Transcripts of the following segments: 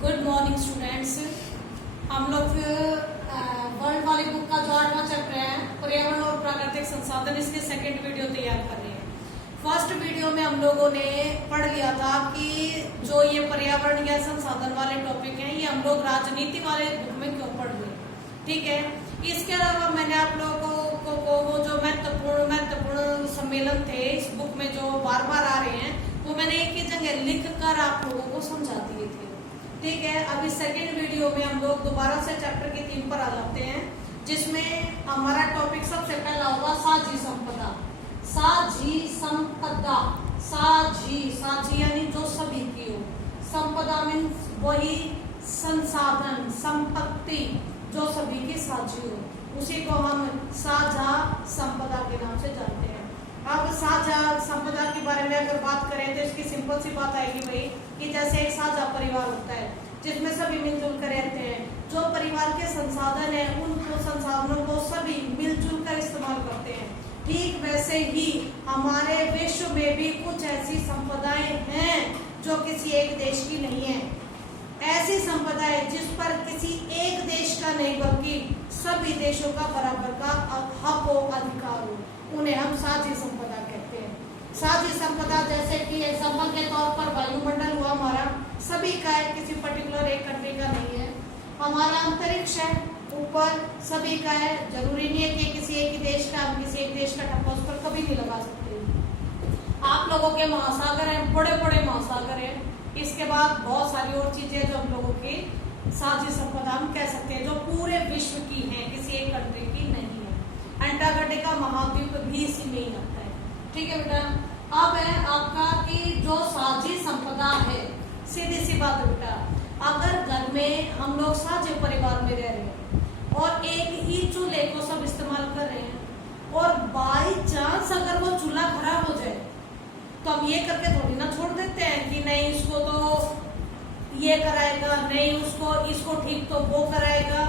Good morning students. हम लोग world वाली बुक का जो 8वां चैप्टर है पर्यावरण और प्राकृतिक संसाधन, इसके सेकंड वीडियो तैयार कर रहे हैं। फर्स्ट वीडियो में हम लोगों ने पढ़ लिया था कि जो ये पर्यावरण या संसाधन वाले टॉपिक हैं ये हम लोग राजनीति वाले बुक में क्यों पढ़ रहे, ठीक है। इसके अलावा मैंने आप लोगों को वो जो महत्वपूर्ण सम्मेलन थे इस बुक में जो बार बार आ रहे हैं वो मैंने एक ही जगह लिख कर आप लोगों को समझा दिए थे, ठीक है। अभी सेकेंड वीडियो में हम लोग दोबारा से चैप्टर की 3 पर आ जाते हैं, जिसमें हमारा टॉपिक सबसे पहला होगा साझी संपदा। साझी संपदा, साझी यानी जो सभी की हो, संपदा मीन्स वही संसाधन संपत्ति जो सभी की साझी हो, उसी को हम साझा संपदा के नाम से जानते हैं। अब साझा संपदा के बारे में अगर बात करें तो इसकी सिंपल सी बात आएगी भाई कि जैसे एक साझा परिवार होता है जिसमें सभी मिलजुल कर रहते हैं, जो परिवार के संसाधन है उनको संसाधनों को सभी मिलजुल कर इस्तेमाल करते हैं। ठीक वैसे ही हमारे विश्व में भी कुछ ऐसी संपदाएं हैं जो किसी एक देश की नहीं है। ऐसी संपदाएं जिस पर किसी एक देश का नहीं बल्कि सभी देशों का बराबर का हक हो, अधिकार हो, उन्हें हम साझी संपदा कहते हैं। साझी संपदा जैसे कि एग्जाम्पल के तौर पर वायुमंडल हुआ हमारा, सभी का है, किसी पर्टिकुलर एक कंट्री का नहीं है। हमारा अंतरिक्ष है ऊपर, सभी का है, जरूरी नहीं है कि किसी एक ही देश का, हम किसी एक देश का ठप्पा उस पर कभी नहीं लगा सकते। आप लोगों के महासागर हैं, बड़े बड़े महासागर हैं, इसके बाद बहुत सारी और चीजें जो हम लोगों की साझी संपदा हम कह सकते हैं जो पूरे विश्व की हैं, किसी एक कंट्री की नहीं है। अंटार्कटिका महाद्वीप भी इसी में ही आता है, ठीक है बेटा। अब है आपका कि जो साझी संपदा है, सीधी सी बात है बेटा, अगर घर में हम लोग साझे परिवार में रह रहे हैं और एक ही चूल्हे को सब इस्तेमाल कर रहे हैं और बाई चांस अगर वो चूल्हा खराब हो जाए तो हम ये करके थोड़ी ना छोड़ देते हैं कि नहीं इसको तो ये कराएगा, नहीं उसको इसको ठीक तो वो कराएगा,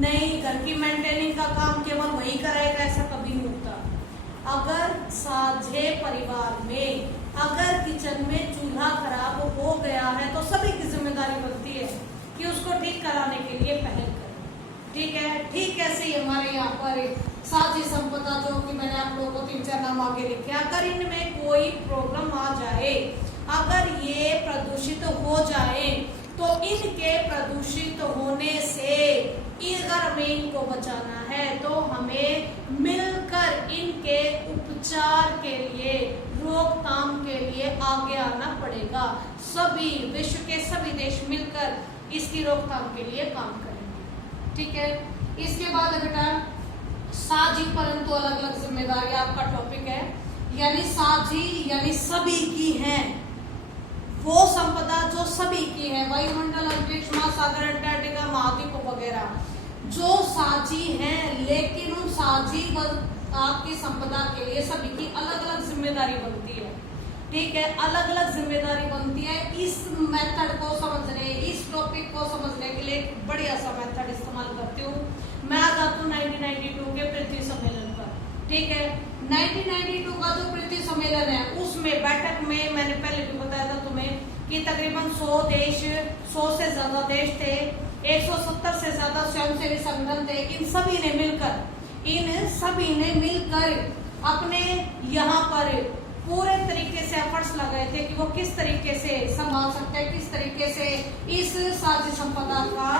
नहीं घर की मेंटेनिंग का काम केवल वही कराएगा, ऐसा कभी नहीं होता। अगर साझे परिवार में अगर किचन में चूल्हा खराब हो गया है तो सभी की जिम्मेदारी बनती है कि उसको ठीक कराने के लिए पहल करें, ठीक है। ठीक ऐसे ही हमारे यहाँ पर साझी संपदा जो कि मैंने आप लोगों को 3-4 नाम आगे लिखे, अगर इनमें कोई प्रॉब्लम आ जाए, अगर ये प्रदूषित हो जाए तो इनके प्रदूषित होने से अगर हमें इनको बचाना है तो हमें मिलकर इनके उपचार के लिए, रोकथाम के लिए आगे आना पड़ेगा। सभी विश्व के सभी देश मिलकर इसकी रोकथाम के लिए काम करेंगे, ठीक है। इसके बाद बेटा साझी परंतु अलग अलग जिम्मेदारी आपका टॉपिक है, यानी साझी यानी सभी की है वो संपदा जो सभी की है, वायुमंडल, अंतरिक्ष, महासागर, अंटार्कटिका, महाद्वीप वगैरह जो साझी हैं, लेकिन उन साझी आपकी संपदा के लिए सभी की अलग अलग जिम्मेदारी बनती है, ठीक है। अलग अलग जिम्मेदारी बनती है। इस मेथड को समझने, इस टॉपिक को समझने के लिए एक बढ़िया सा मेथड इस्तेमाल करती हूँ मैं। आ जाती हूँ 1992 के पृथ्वी सम्मेलन पर, ठीक है। 1992 का जो पृथ्वी सम्मेलन है उसमें बैठक में मैंने पहले भी बताया था तुम्हें कि तकरीबन 100 से ज्यादा देश थे, 170 से ज्यादा स्वयंसेवी संगठन थे। इन सभी ने मिलकर अपने यहाँ पर पूरे तरीके से एफर्ट्स लगाए थे कि वो किस तरीके से संभाल सकते हैं, किस तरीके से इस साझी संपदा का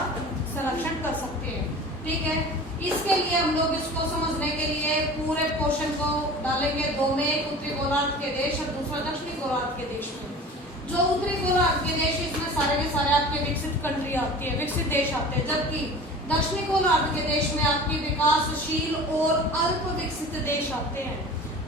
संरक्षण कर सकते हैं, ठीक है। इसके लिए हम लोग इसको समझने के लिए पूरे पोर्शन को डालेंगे 2 में, एक उत्तरी गोलार्ध के देश और दूसरा दक्षिणी गोलार्ध के देश में। जो उत्तरी गोलार्ध के देश इसमें सारे के सारे आपके विकसित कंट्री आती है, विकसित देश आते हैं, जबकि दक्षिणी गोलार्ध के देश में आपकी विकासशील और अल्प विकसित देश आते हैं,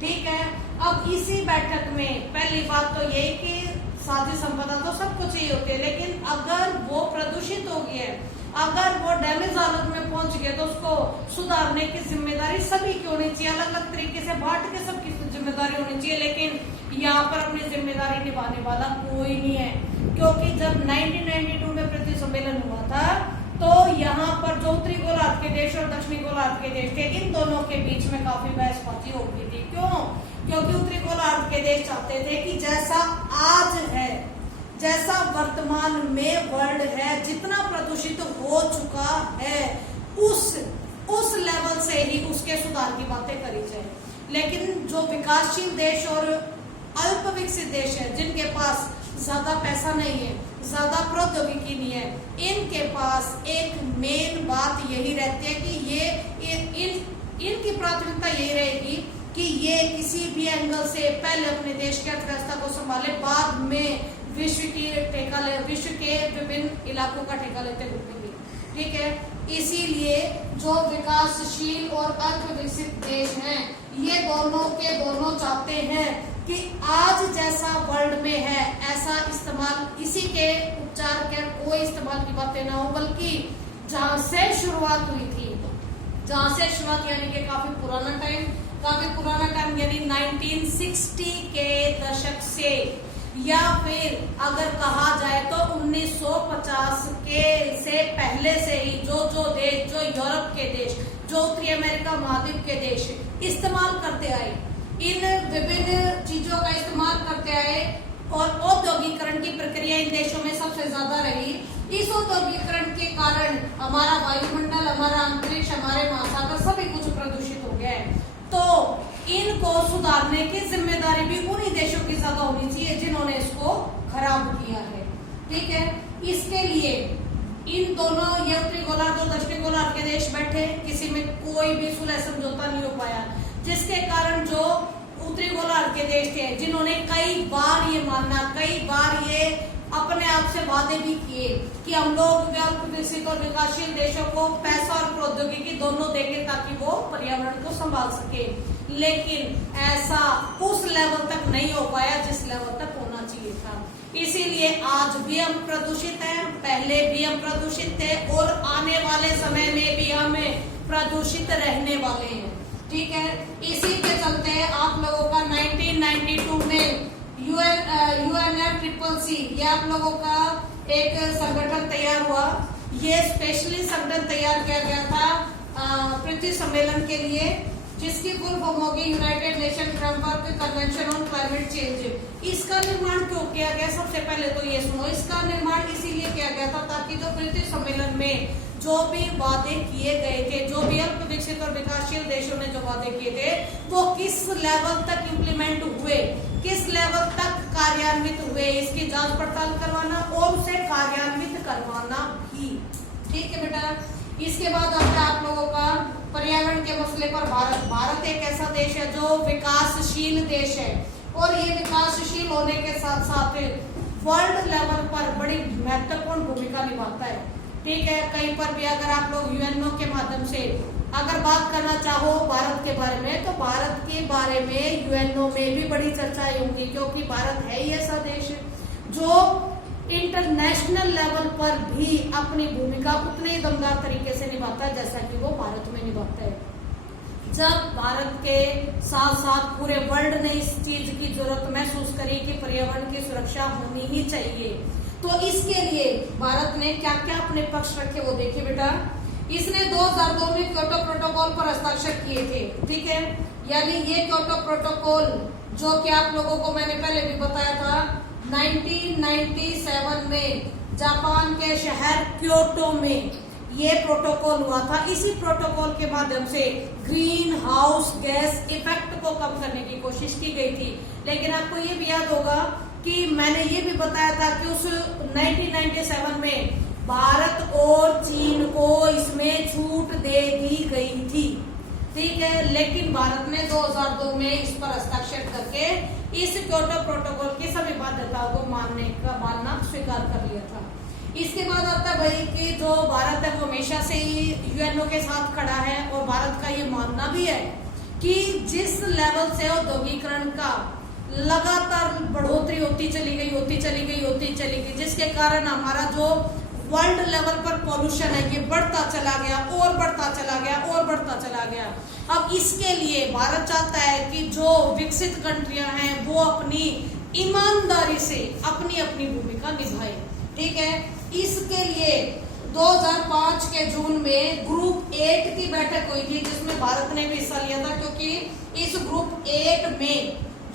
ठीक है। अब इसी बैठक में पहली बात तो यही कि साझी संपदा तो सबको चाहिए होती है, लेकिन अगर वो प्रदूषित हो गया है, अगर वो डैमेज हालत में पहुंच गया तो उसको सुधारने की जिम्मेदारी सभी की होनी चाहिए, अलग अलग तरीके से बांट के सबकी जिम्मेदारी होनी चाहिए। लेकिन यहाँ पर अपनी जिम्मेदारी निभाने वाला कोई नहीं है, क्योंकि जब 1992 में पृथ्वी सम्मेलन हुआ था तो यहाँ पर जो उत्तरी गोलार्ध के देश और दक्षिणी गोलार्ध के देश थे, इन दोनों के बीच में काफी बहसबाजी हो गई थी। क्यों? क्योंकि उत्तरी गोलार्ध के देश चाहते थे कि जैसा आज है, जैसा वर्तमान में वर्ल्ड है, जितना प्रदूषित हो चुका है, उस लेवल से ही उसके सुधार की बातें करी जाए। लेकिन जो विकासशील देश और अल्प विकसित देश है, जिनके पास ज्यादा पैसा नहीं है, ज्यादा प्रौद्योगिकी नहीं है, इनके पास एक मेन बात यही रहती है कि इनकी प्राथमिकता यही रहेगी कि ये किसी भी एंगल से पहले अपने देश की अर्थव्यवस्था को संभाले, बाद में विश्व के विभिन्न इलाकों का ठेका लेते घूमेंगे। ठीक है, इसीलिए जो विकासशील और अर्थ विकसित देश हैं, ये दोनों के दोनों चाहते हैं कि आज जैसा वर्ल्ड में है ऐसा इस्तेमाल, इसी के उपचार के कोई इस्तेमाल की बातें ना हो, बल्कि जहां से शुरुआत हुई थी, यानी कि काफी पुराना टाइम यानी 1960 के दशक से, या फिर अगर कहा जाए तो 1950 के से पहले से ही जो यूरोप के देश, जो उत्तरी अमेरिका महाद्वीप के देश इस्तेमाल करते आए, इन विभिन्न चीजों का इस्तेमाल करते आए, और औद्योगिकरण की प्रक्रिया इन देशों में सबसे ज्यादा रही। इस औद्योगिकरण के कारण हमारा वायुमंडल, हमारा अंतरिक्ष, हमारे महासागर सभी कुछ प्रदूषित हो गया है। तो इनको सुधारने की जिम्मेदारी भी उन्हीं देशों की ज्यादा होनी चाहिए जिन्होंने इसको खराब किया है। ठीक है, इसके लिए इन दोनों, ये उत्तरी गोलार्ध और दक्षिणी गोलार्ध के देश बैठे, किसी में कोई भी सुलह समझौता नहीं हो पाया, जिसके कारण जो उत्तरी गोलार्ध के देश थे, जिन्होंने कई बार ये माना, कई बार ये अपने आप से वादे भी किए कि हम लोग अल्प विकसित और विकासशील देशों को पैसा और प्रौद्योगिकी दोनों देंगे ताकि वो पर्यावरण को संभाल सके, लेकिन ऐसा उस लेवल तक नहीं हो पाया जिस लेवल तक होना चाहिए था। इसीलिए आज भी हम प्रदूषित हैं, पहले भी हम प्रदूषित थे, और आने वाले समय में भी हम प्रदूषित रहने वाले हैं। ठीक है, इसी के चलते आप लोगों का 1992 में UNFCCC, ये आप लोगों का एक संगठन तैयार हुआ। ये स्पेशली संगठन तैयार किया गया था पृथ्वी सम्मेलन के लिए, जिसकी फुल फॉर्म होगी United nation framework convention on climate change. इसका निर्माण क्यों किया गया, सबसे पहले तो ये सुनो। इसका निर्माण इसीलिए किया गया था ताकि जो पृथ्वी सम्मेलन में जो भी वादे किए गए थे, जो भी अल्प विकसित और विकासशील देशों ने जो वादे किए थे, वो किस लेवल तक इम्प्लीमेंट हुए, किस लेवल तक कार्यान्वित हुए, इसकी जांच पड़ताल करवाना और उसे कार्यान्वित करवाना भी। ठीक है बेटा, इसके बाद अब आप लोगों का पर्यावरण के मसले पर भारत एक ऐसा देश है जो विकासशील देश है, और ये विकासशील होने के साथ साथ वर्ल्ड लेवल पर बड़ी महत्वपूर्ण भूमिका निभाता है। ठीक है, कहीं पर भी अगर आप लोग यूएनओ के माध्यम से अगर बात करना चाहो भारत के बारे में, तो भारत के बारे में यूएनओ में भी बड़ी चर्चाएं होंगी, क्योंकि भारत है ही ऐसा देश जो इंटरनेशनल लेवल पर भी अपनी भूमिका उतने ही दमदार तरीके से निभाता है जैसा कि वो भारत में निभाता है। जब भारत के साथ साथ पूरे वर्ल्ड ने इस चीज की जरूरत महसूस करी कि पर्यावरण की सुरक्षा होनी ही चाहिए, तो इसके लिए भारत ने क्या क्या अपने पक्ष रखे वो देखिए बेटा। इसने 2002 में क्योटो प्रोटोकॉल पर हस्ताक्षर किए थे। ठीक है, यानी ये क्योटो प्रोटोकॉल जो कि आप लोगों को मैंने पहले भी बताया था, 1997 में जापान के शहर क्योटो में ये प्रोटोकॉल हुआ था। इसी प्रोटोकॉल के माध्यम से ग्रीन हाउस गैस इफेक्ट को कम करने की कोशिश की गई थी। लेकिन आपको ये भी याद होगा कि मैंने ये भी बताया था कि उस 1997 में भारत और चीन को इसमें छूट दे दी गई थी। ठीक है, लेकिन भारत ने 2002 में इस पर हस्ताक्षर करके इस क्योटो प्रोटोकॉल की सभी बाध्यताओं को मानना स्वीकार कर लिया था। इसके बाद आता है भाई कि जो भारत है वो हमेशा से ही यूएनओ के साथ खड़ा है, और भारत का ये मानना भी है कि जिस लेवल से औद्योगिकरण का लगातार बढ़ोतरी होती चली गई, जिसके कारण हमारा जो वर्ल्ड लेवल पर पॉल्यूशन है ये बढ़ता चला गया और बढ़ता चला गया। अब इसके लिए भारत चाहता है कि जो विकसित कंट्रियां हैं वो अपनी ईमानदारी से अपनी अपनी भूमिका निभाए। ठीक है, इसके लिए 2005 के जून में ग्रुप 8 की बैठक हुई थी, जिसमें भारत ने भी हिस्सा लिया था, क्योंकि इस ग्रुप 8 में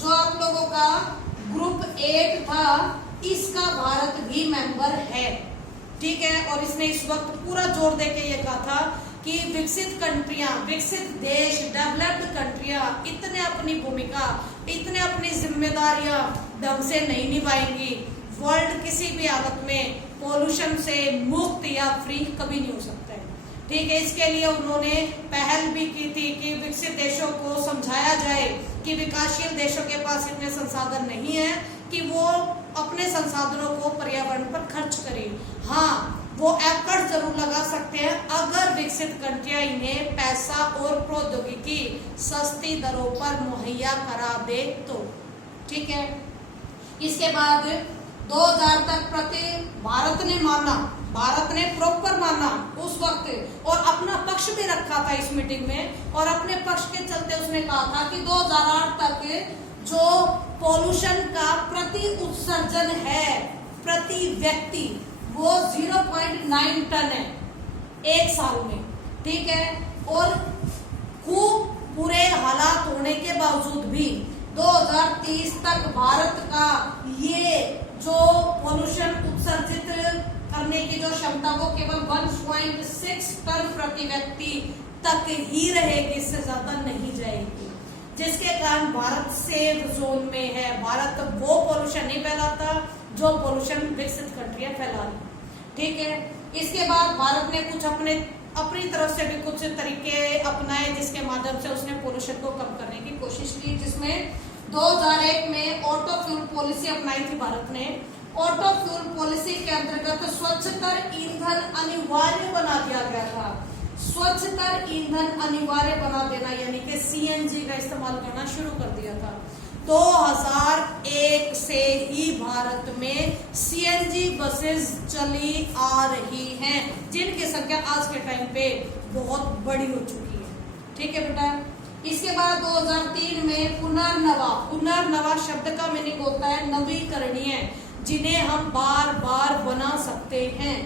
जो आप लोगों का ग्रुप 8 था इसका भारत भी मेंबर है। ठीक है, और इसने इस वक्त पूरा जोर देके ये कहा था कि विकसित कंट्रियां, विकसित देश, डेवलप्ड कंट्रियां इतने अपनी भूमिका, इतने अपनी जिम्मेदारियां ढंग से नहीं निभाएंगी, वर्ल्ड किसी भी हालत में पोल्यूशन से मुक्त या फ्री कभी नहीं हो सकता है। ठीक है, इसके लिए उन्होंने पहल भी की थी कि विकसित देशों को समझाया जाए कि विकासशील देशों के पास इतने संसाधन नहीं है कि वो अपने संसाधनों को पर्यावरण पर खर्च करें। हाँ, वो एकड़ जरूर लगा सकते हैं अगर विकसित कंट्रियां इन्हें पैसा और प्रौद्योगिकी सस्ती दरों पर मुहैया करा दे तो। ठीक है, इसके बाद 2000 तक भारत ने माना, भारत ने प्रॉपर माना उस वक्त और अपना पक्ष भी रखा था इस मीटिंग में, और अपने पक्ष के चलते उसने कहा था कि 2008 तक जो पोल्यूशन का प्रति उत्सर्जन है प्रति व्यक्ति वो 0.9 टन है एक साल में। ठीक है, और खूब बुरे हालात होने के बावजूद भी 2030 तक भारत का ये जो पोल्यूशन उत्सर्जित करने की जो क्षमता वो केवल 1.6 टन प्रति व्यक्ति तक ही रहेगी, इससे ज्यादा नहीं जाएगी, जिसके कारण भारत सेफ जोन में है। भारत वो पोल्यूशन नहीं फैलाता जो पोल्यूशन विकसित कंट्रियां फैला रही। ठीक है, इसके बाद भारत ने कुछ अपनी तरफ से भी कुछ तरीके अपनाए जिसके माध्यम से उसने पोल्यूशन को कम करने की कोशिश की, जिसमें 2001 में ऑटो फ्यूल पॉलिसी अपनाई थी भारत ने। ऑटो फ्यूल पॉलिसी के अंतर्गत स्वच्छतर ईंधन अनिवार्य बना दिया गया था। स्वच्छतर ईंधन अनिवार्य बना देना यानी कि सीएनजी का इस्तेमाल करना शुरू कर दिया था। 2001 से ही भारत में सीएनजी बसेस चली आ रही हैं, जिनकी संख्या आज के टाइम पे बहुत बड़ी हो चुकी है। ठीक है बेटा, इसके बाद 2003 में पुनर्नवा शब्द का मीनिंग होता है नवीकरणीय, जिन्हें हम बार बार बना सकते हैं।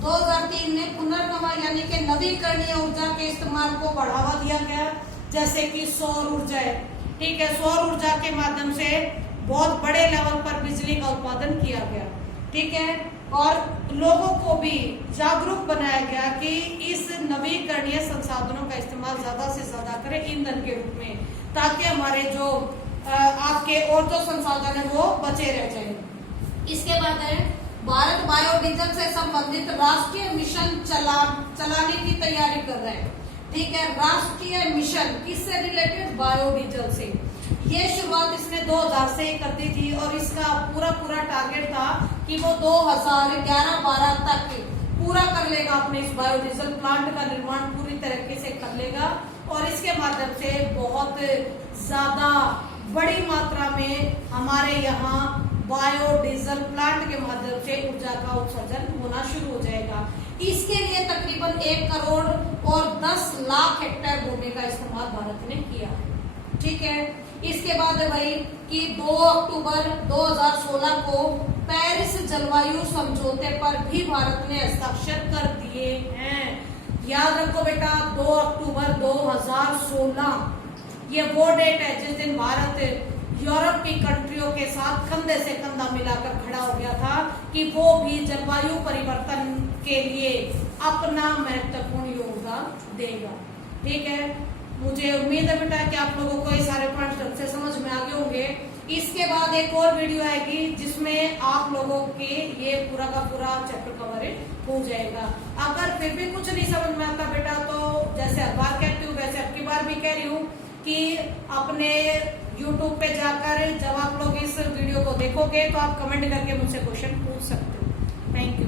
2003 में पुनर्नवा यानी कि नवीकरणीय ऊर्जा के इस्तेमाल को बढ़ावा दिया गया, जैसे कि सौर ऊर्जा है। ठीक है, सौर ऊर्जा के माध्यम से बहुत बड़े लेवल पर बिजली का उत्पादन किया गया। ठीक है, और लोगों को भी जागरूक बनाया गया कि इस नवीकरणीय संसाधनों का इस्तेमाल ज्यादा से ज्यादा करें ईंधन के रूप में, ताकि हमारे जो आपके और जो संसाधन है वो बचे रह जाए। इसके बाद है भारत बायोडीजल से संबंधित राष्ट्रीय मिशन चलाने की तैयारी कर रहा है। ठीक है, राष्ट्रीय मिशन किससे रिलेटेड? बायोडीजल से। ये शुरुआत इसने 2000 से कर दी थी और इसका पूरा टारगेट था कि वो 2011-12 तक पूरा कर लेगा, अपने इस बायोडीजल प्लांट का निर्माण पूरी तरीके से कर लेगा और इसके माध्यम से बहुत ज्यादा बड़ी मात्रा में हमारे यहाँ बायोडीजल प्लांट के माध्यम से ऊर्जा का उत्सर्जन होना शुरू हो जाएगा। इसके लिए तकरीबन 1 करोड़ और 10 लाख हेक्टेयर भूमि का इस्तेमाल भारत ने किया। ठीक है, इसके बाद है भाई कि 2 अक्टूबर 2016 को पेरिस जलवायु समझौते पर भी भारत ने हस्ताक्षर कर दिए हैं। याद रखो बेटा, 2 अक्टूबर 2016 ये वो डेट है जिस दिन भारत यूरोप की कंट्रियों के साथ कंधे से कंधा मिलाकर खड़ा हो गया था कि वो भी जलवायु परिवर्तन के लिए अपना महत्वपूर्ण योगदान देगा। ठीक है, मुझे उम्मीद है बेटा कि आप लोगों को ये सारे पॉइंट्स ढंग से समझ में आ गए होंगे। इसके बाद एक और वीडियो आएगी जिसमें आप लोगों के ये पूरा का पूरा चैप्टर कवर हो जाएगा। अगर फिर भी कुछ नहीं समझ में आता बेटा तो जैसे हर बार कहती हूँ वैसे अब की बार भी कह रही हूँ कि अपने YouTube पे जाकर जब आप लोग इस वीडियो को देखोगे तो आप कमेंट करके मुझसे क्वेश्चन पूछ सकते हो। Thank you.